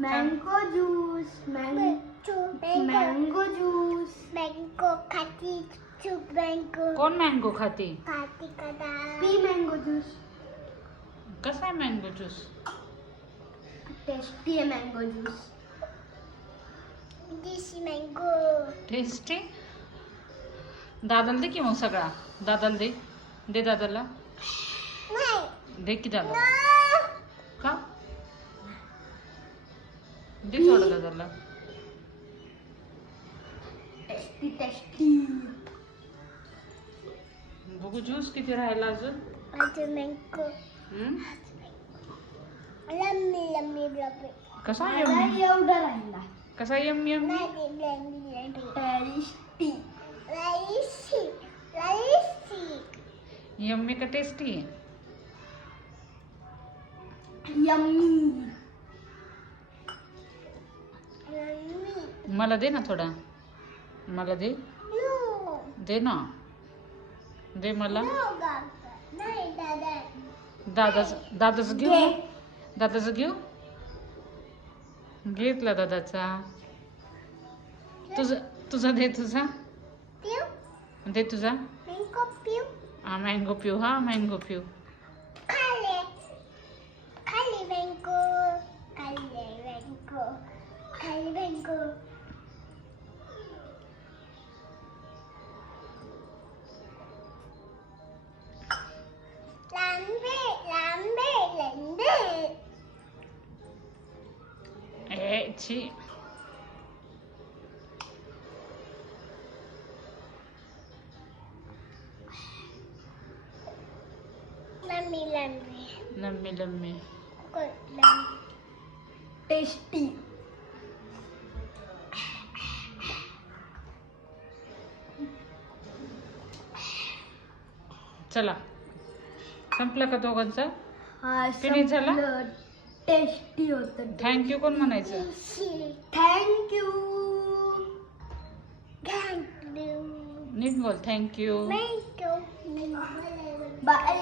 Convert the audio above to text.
Mango juice mango juice mango खाती चूप mango कोण मँगो खाते? खाती कदा पी मँगो ज्यूस कसा आहे मँगो ज्यूस टेस्टी आहे मँगो ज्यूस दिस मँगो टेस्टी दादाला दे की मग सगळा. दादाला दे. दे दादाला. नाही. दे की दादा का? दे थोडं दादाला टेस्टी टेस्टी बघू ज्यूस किती राहिला अजून? अजून मँगो हम्म? लम्मी लम्मी लम्मी कसा मला यम एवढा राहिला. कसा यम यम नाही लम्मी लम्मी टेस्टी राईसी राईसी यम्मी का टेस्टी यम्मी मला दे ना थोडा. मला दे. दे ना. दे मला. दादाच दादाच घेऊ? दादाच घेऊ? घेतला दादाचा. तुझा तुझा दे तुझा. दे तुझा. मँगो पिऊ? हा मँगो पिऊ. छी लंबी लंबी टेस्टी चला संपलं का दोघांचा Finish झाला? टेस्टी होतं. थँक्यू कोण म्हणायचं? Thank you you. नीट बोल थँक्यू. बाय